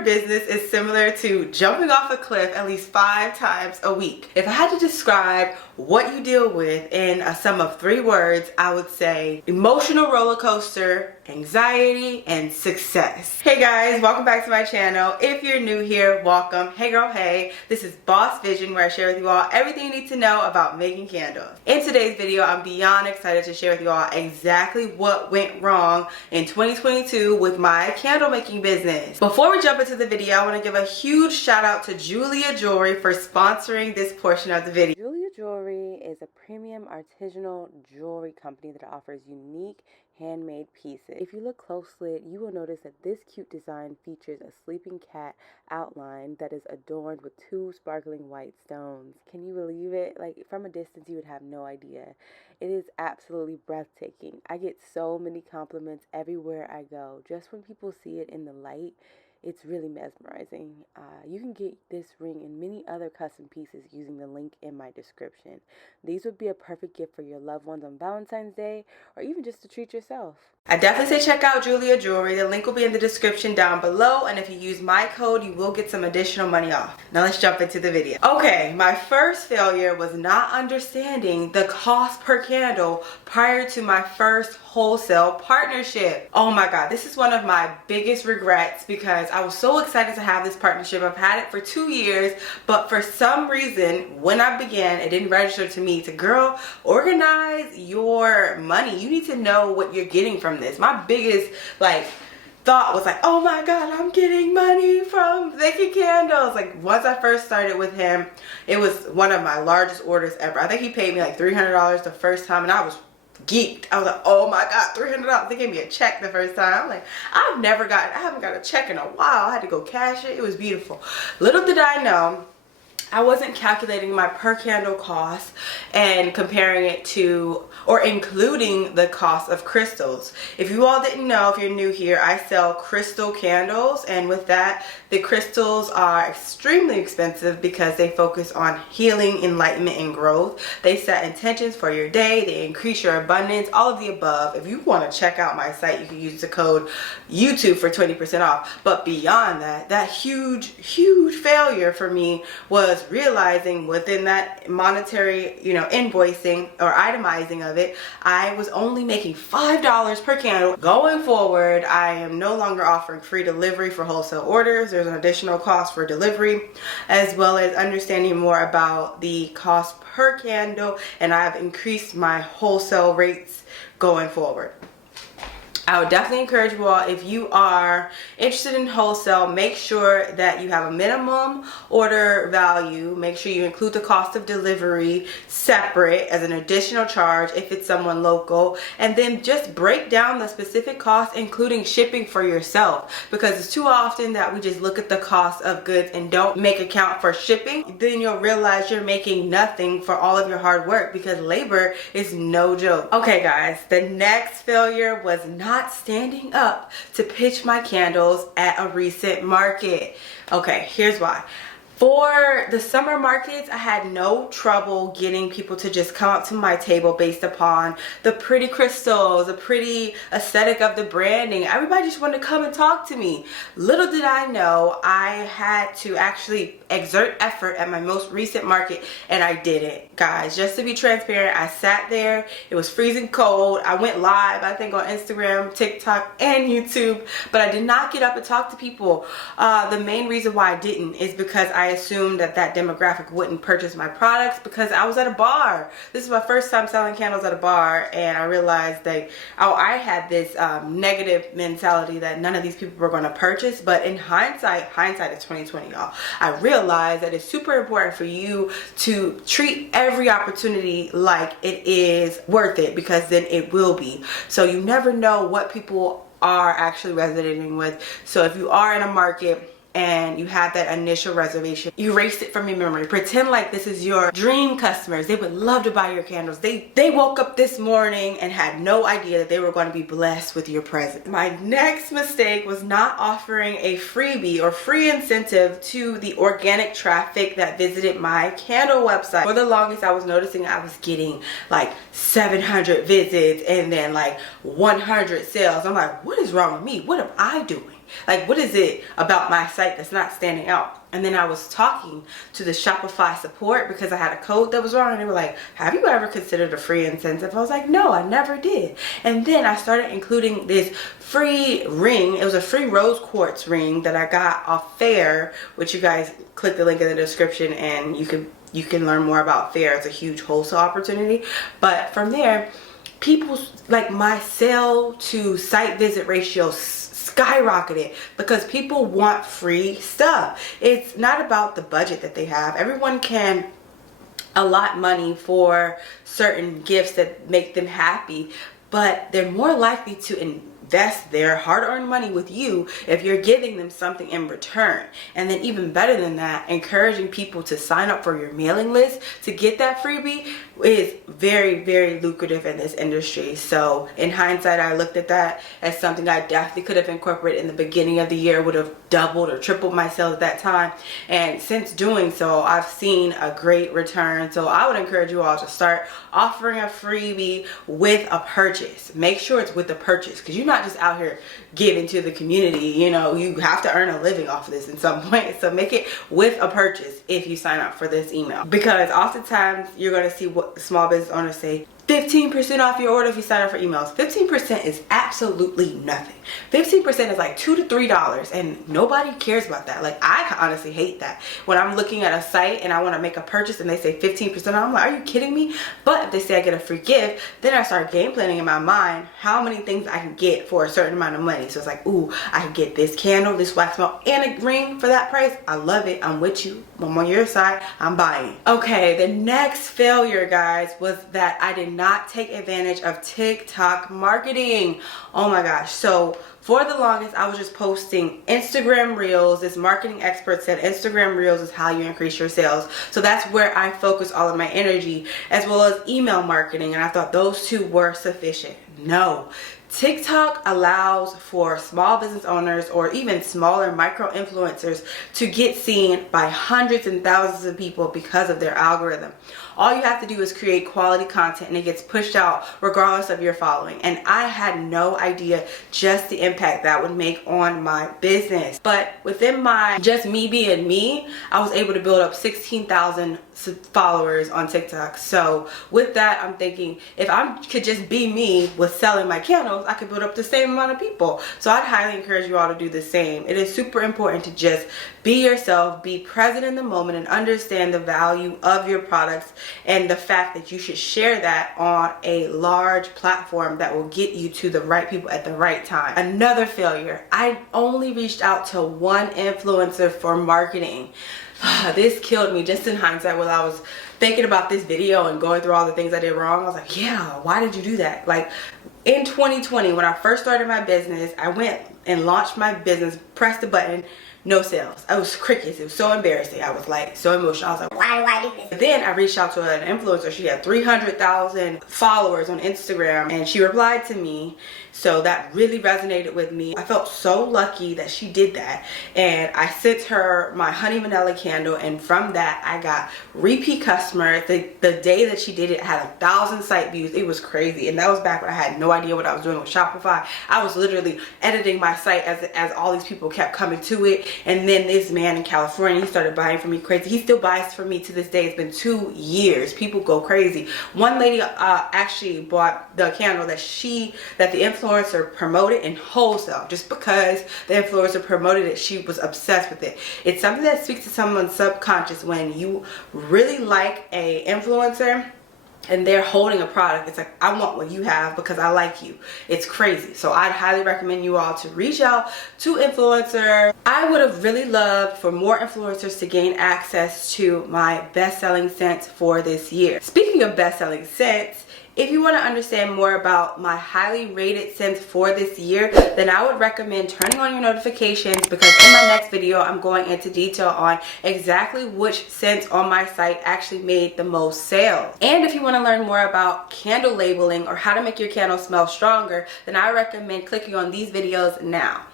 your business is similar to jumping off a cliff at least 5 times a week. If I had to describe what you deal with in a sum of 3 words, I would say emotional roller coaster, anxiety, and success. Hey guys, welcome back to my channel. If you're new here, welcome. Hey girl, hey. This is Boss Vision, where I share with you all everything you need to know about making candles. In today's video, I'm beyond excited to share with you all exactly what went wrong in 2022 with my candle making business. Before we jump into the video, I want to give a huge shout out to Jeulia Jewelry for sponsoring this portion of the video. Jeulia Jewelry is a premium artisanal jewelry company that offers unique handmade pieces. If you look closely, you will notice that this cute design features a sleeping cat outline that is adorned with 2 sparkling white stones. Can you believe it? Like, from a distance you would have no idea. It is absolutely breathtaking. I get so many compliments everywhere I go. Just when people see it in the light, it's really mesmerizing. You can get this ring and many other custom pieces using the link in my description. These would be a perfect gift for your loved ones on Valentine's Day, or even just to treat yourself. I definitely say check out Jeulia Jewelry. The link will be in the description down below, and if you use my code, you will get some additional money off. Now let's jump into the video. Okay, my first failure was not understanding the cost per candle prior to my first wholesale partnership. Oh my god, this is one of my biggest regrets because I was so excited to have this partnership. I've had it for 2 years, but for some reason when I began, it didn't register to me to, girl, organize your money. You need to know what you're getting from this. My biggest thought was like, oh my god, I'm getting money from making candles. Like, once I first started with him, it was one of my largest orders ever. I think he paid me like $300 the first time, and I was geeked. I was like, oh my god, $300. They gave me a check the first time. I'm like, I haven't got a check in a while. I had to go cash it. It was beautiful. Little did I know, I wasn't calculating my per candle cost and comparing it to or including the cost of crystals. If you all didn't know, if you're new here, I sell crystal candles, and with that, the crystals are extremely expensive because they focus on healing, enlightenment, and growth. They set intentions for your day, they increase your abundance, all of the above. If you want to check out my site, you can use the code YouTube for 20% off. But beyond that, that huge failure for me was realizing within that monetary, invoicing or itemizing of it, I was only making $5 per candle. Going forward, I am no longer offering free delivery for wholesale orders. There's an additional cost for delivery, as well as understanding more about the cost per candle, and I've increased my wholesale rates going forward. I would definitely encourage you all, if you are interested in wholesale, make sure that you have a minimum order value. Make sure you include the cost of delivery separate as an additional charge if it's someone local, and then just break down the specific costs, including shipping for yourself, because it's too often that we just look at the cost of goods and don't make account for shipping. Then you'll realize you're making nothing for all of your hard work, because labor is no joke. Okay guys, the next failure was not standing up to pitch my candles at a recent market. Okay, here's why. For the summer markets, I had no trouble getting people to just come up to my table based upon the pretty crystals, the pretty aesthetic of the branding. Everybody just wanted to come and talk to me. Little did I know, I had to actually exert effort at my most recent market, and I did it. Guys, just to be transparent, I sat there. It was freezing cold. I went live, I think, on Instagram, TikTok, and YouTube, but I did not get up and talk to people. The main reason why I didn't is because I assumed that demographic wouldn't purchase my products, because I was at a bar. This is my first time selling candles at a bar, and I realized that I had this negative mentality that none of these people were going to purchase. But in hindsight is 2020, y'all. I realized that it's super important for you to treat every opportunity like it is worth it, because then it will be. So you never know what people are actually resonating with. So if you are in a market and you have that initial reservation, erase it from your memory. Pretend like this is your dream customers. They would love to buy your candles. They woke up this morning and had no idea that they were going to be blessed with your present. My next mistake was not offering a freebie or free incentive to the organic traffic that visited my candle website. For the longest, I was noticing I was getting like 700 visits and then like 100 sales. I'm like, what is wrong with me? What am I doing? Like, what is it about my site that's not standing out? And then I was talking to the Shopify support because I had a code that was wrong, and they were like, have you ever considered a free incentive? I was like, no, I never did. And then I started including this free ring. It was a free rose quartz ring that I got off Fair, which you guys click the link in the description and you can learn more about Fair. It's a huge wholesale opportunity. But from there, people, like, my sale to site visit ratio skyrocketed because people want free stuff. It's not about the budget that they have. Everyone can allot money for certain gifts that make them happy, but they're more likely to invest their hard-earned money with you if you're giving them something in return. And then even better than that, encouraging people to sign up for your mailing list to get that freebie is very, very lucrative in this industry. So in hindsight, I looked at that as something I definitely could have incorporated in the beginning of the year, would have doubled or tripled my sales at that time. And since doing so, I've seen a great return. So I would encourage you all to start offering a freebie with a purchase. Make sure it's with a purchase, because you're not just out here giving to the community. You know, you have to earn a living off of this in some point. So make it with a purchase if you sign up for this email, because oftentimes you're going to see what small business owners say: 15% off your order if you sign up for emails. 15% is absolutely nothing. 15% is like $2 to $3, and nobody cares about that. Like, I honestly hate that. When I'm looking at a site and I want to make a purchase and they say 15%, I'm like, are you kidding me? But if they say I get a free gift, then I start game planning in my mind how many things I can get for a certain amount of money. So it's like, ooh, I can get this candle, this wax melt, and a ring for that price. I love it. I'm with you. I'm on your side. I'm buying. Okay, the next failure, guys, was that I did not take advantage of TikTok marketing. Oh my gosh. So for the longest, I was just posting Instagram Reels. This marketing expert said Instagram Reels is how you increase your sales. So that's where I focus all of my energy, as well as email marketing. And I thought those two were sufficient. No. TikTok allows for small business owners or even smaller micro influencers to get seen by hundreds and thousands of people because of their algorithm. All you have to do is create quality content and it gets pushed out regardless of your following. And I had no idea just the impact that would make on my business. But within my just me being me, I was able to build up 16,000 followers on TikTok. So with that, I'm thinking if I could just be me with selling my candles, I could build up the same amount of people. So I'd highly encourage you all to do the same. It is super important to just be yourself, be present in the moment, and understand the value of your products and the fact that you should share that on a large platform that will get you to the right people at the right time. Another failure, I only reached out to one influencer for marketing. This killed me just in hindsight. While I was thinking about this video and going through all the things I did wrong, I was like, yeah, why did you do that? Like, in 2020, when I first started my business, I went and launched my business, pressed the button, no sales. I was crickets. It was so embarrassing. I was like so emotional. I was like, why do I do this? Then I reached out to an influencer. She had 300,000 followers on Instagram, and she replied to me. So that really resonated with me. I felt so lucky that she did that. And I sent her my honey vanilla candle, and from that I got repeat customers. The day that she did it, I had 1,000 site views. It was crazy. And that was back when I had no idea what I was doing with Shopify. I was literally editing my site as all these people kept coming to it. And then this man in California, he started buying from me crazy. He still buys from me to this day. It's been 2 years. People go crazy. One lady actually bought the candle that the influencer promoted in wholesale. Just because the influencer promoted it, she was obsessed with it. It's something that speaks to someone's subconscious. When you really like a influencer and they're holding a product, it's like, I want what you have because I like you. It's crazy. So I'd highly recommend you all to reach out to influencers. I would have really loved for more influencers to gain access to my best-selling scents for this year. Speaking of best-selling scents, if you want to understand more about my highly rated scents for this year, then I would recommend turning on your notifications, because in my next video I'm going into detail on exactly which scents on my site actually made the most sales. And if you want to learn more about candle labeling or how to make your candle smell stronger, then I recommend clicking on these videos now.